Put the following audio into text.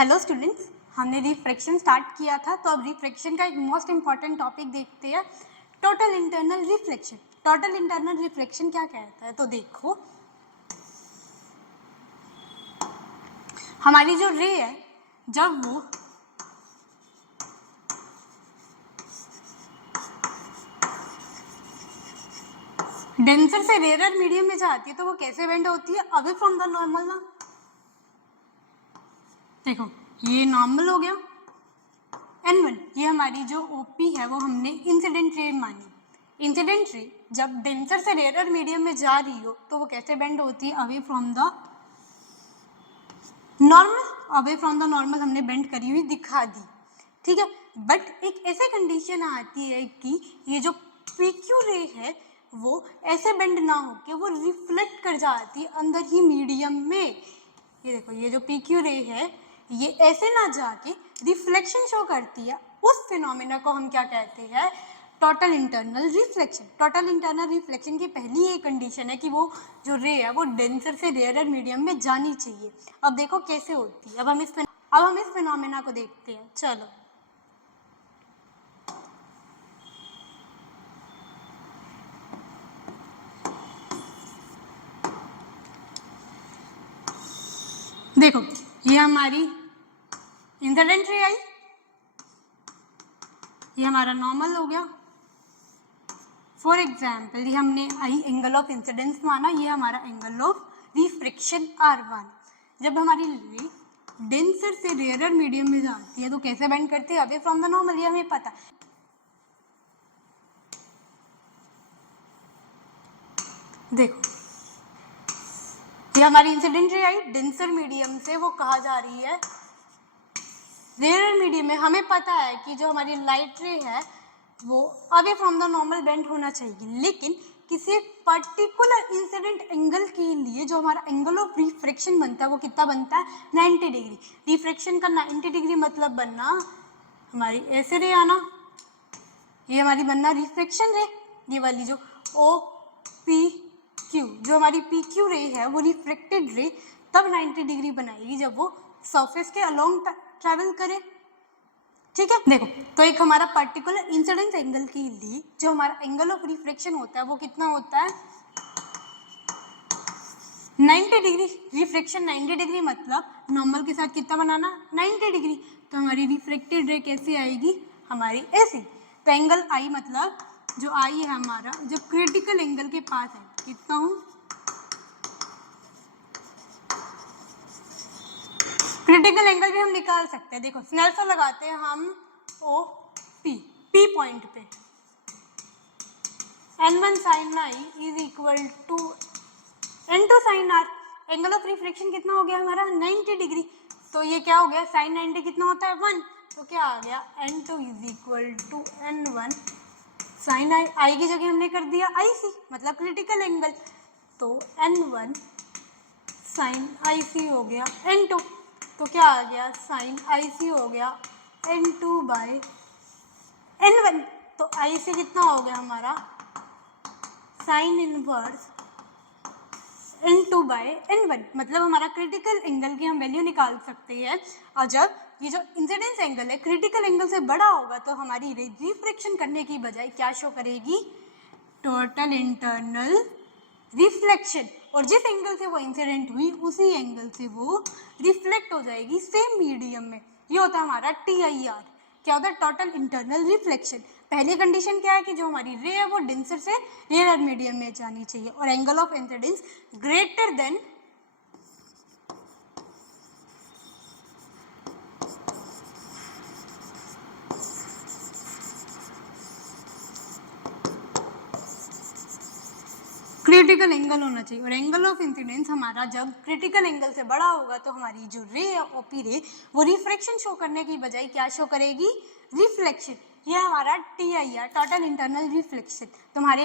Hello students, हमने refraction start किया था, तो अब रिफ्रैक्शन का एक मोस्ट इंपॉर्टेंट टॉपिक देखते हैं, total internal reflection. Total internal reflection क्या कहता है? तो देखो, हमारी जो रे है, जब वो डेंसर से रेयर मीडियम में जाती है तो वो कैसे बेंड होती है? अवे फ्रॉम द नॉर्मल ना। देखो, ये नॉर्मल हो गया N1, ये हमारी जो OP है वो हमने इंसिडेंट रे मानी। इंसिडेंट रे जब डेंसर से रेयर मीडियम में जा रही हो तो वो कैसे बेंड होती है? Away from the normal. Away from the normal हमने बेंड करी हुई दिखा दी, ठीक है। बट एक ऐसे कंडीशन आती है कि ये जो PQ रे है वो ऐसे बेंड ना हो कि वो रिफ्लेक्ट कर जाती है अंदर ही मीडियम में। ये देखो, ये जो PQ रे है ये ऐसे ना जाके रिफ्लेक्शन शो करती है। उस फिनोमेना को हम क्या कहते हैं? Total internal reflection. Total internal reflection की पहली ये कंडीशन है कि वो जो रे है वो डेंसर से रेयर मीडियम में जानी चाहिए। अब देखो कैसे होती है। अब हम इस फिनोमेना को देखते हैं। चलो, देखो, ये हमारी इंसिडेंट रे आई, ये हमारा नॉर्मल हो गया। फॉर एग्जाम्पल, ये हमने आई एंगल ऑफ इंसिडेंस माना, ये हमारा एंगल ऑफ रिफ्रैक्शन R1। जब हमारी रे डेंसर से रेयर मीडियम में जाती है तो कैसे बेंड करती है? अवे फ्रॉम द नॉर्मल, ये हमें पता। देखो, ये हमारी इंसिडेंट रे आई डेंसर मीडियम से, वो कहा जा रही है रेयर मीडियम में। हमें पता है कि जो हमारी लाइट रे है वो away from the normal bend होना चाहिए, लेकिन किसी पर्टिकुलर इंसिडेंट एंगल के लिए जो हमारा एंगल ऑफ रिफ्रैक्शन बनता है वो कितना बनता है? 90 डिग्री। रिफ्रैक्शन का 90 डिग्री मतलब बनना हमारी ऐसे रे आना, ये हमारी बनना रिफ्रैक्शन रे। ये वाली जो OPQ, जो हमारी PQ रे है वो रिफ्रैक्टेड रे तब 90 डिग्री बनाएगी जब वो सरफेस के अलोंग ट्रैवल करे, ठीक है। देखो, तो एक हमारा पर्टिकुलर इंसिडेंस एंगल के लिए जो हमारा एंगल ऑफ रिफ्रैक्शन होता है वो कितना होता है? 90 डिग्री। रिफ्रैक्शन 90 डिग्री मतलब नॉर्मल के साथ कितना बनाना? 90 डिग्री। तो हमारी रिफ्रैक्टेड रे कैसे आएगी? हमारी ऐसी। तो एंगल I मतलब जो I है हमारा, जो क्रिटिकल एंगल के पास है, कितना हूँ? क्रिटिकल एंगल भी हम निकाल सकते हैं। देखो, स्नेल लॉ लगाते हैं हम OP, P पॉइंट पे N1 sin I is equal to N2 sin R। Angle of refraction कितना हो गया हमारा? 90 डिग्री। तो ये क्या हो गया? sin 90 कितना होता है? 1। तो क्या आ गया? N2 is equal to N1 sin I की जगह हमने कर दिया IC, मतलब क्रिटिकल एंगल। तो N1 sin IC हो गया N2। तो क्या आ गया? sin IC हो गया N2 बाय N1। तो IC कितना हो गया हमारा? sin inverse N2 bye N1, मतलब हमारा क्रिटिकल एंगल की हम वैल्यू निकाल सकते हैं। और जब ये जो इंसिडेंस एंगल है क्रिटिकल एंगल से बड़ा होगा तो हमारी रिफ्रैक्शन करने की बजाय क्या शो करेगी? Total internal reflection. और जिस एंगल से वो इंसिडेंट हुई उसी एंगल से वो रिफ्लेक्ट हो जाएगी सेम मीडियम में। ये होता है हमारा TIR। क्या होता है? Total internal reflection. पहली कंडीशन क्या है कि जो हमारी रे है वो डेंसर से रेयर मीडियम में जानी चाहिए और angle of incidence greater than critical angle होना चाहिए। और एंगल ऑफ इंसिडेंस हमारा जब क्रिटिकल एंगल से बड़ा होगा तो हमारी जो रे है OP रे वो रिफ्रैक्शन शो करने की बजाय क्या शो करेगी? रिफ्लेक्शन। ये हमारा TIR, टोटल इंटरनल रिफ्लेक्शन। तुम्हारे